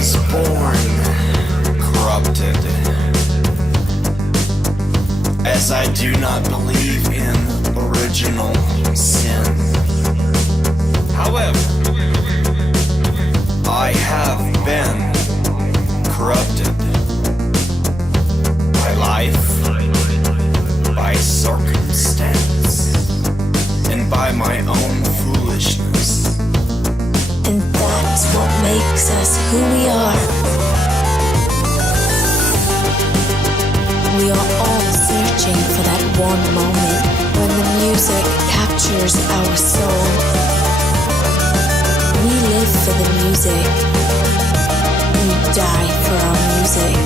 was born corrupted, as I do not believe in original sin. However, I have been corrupted by life, by circumstance, and by my own foolishness. And that's what makes us who we are. We are all searching for that one moment when the music captures our soul. We live for the music. We die for our music.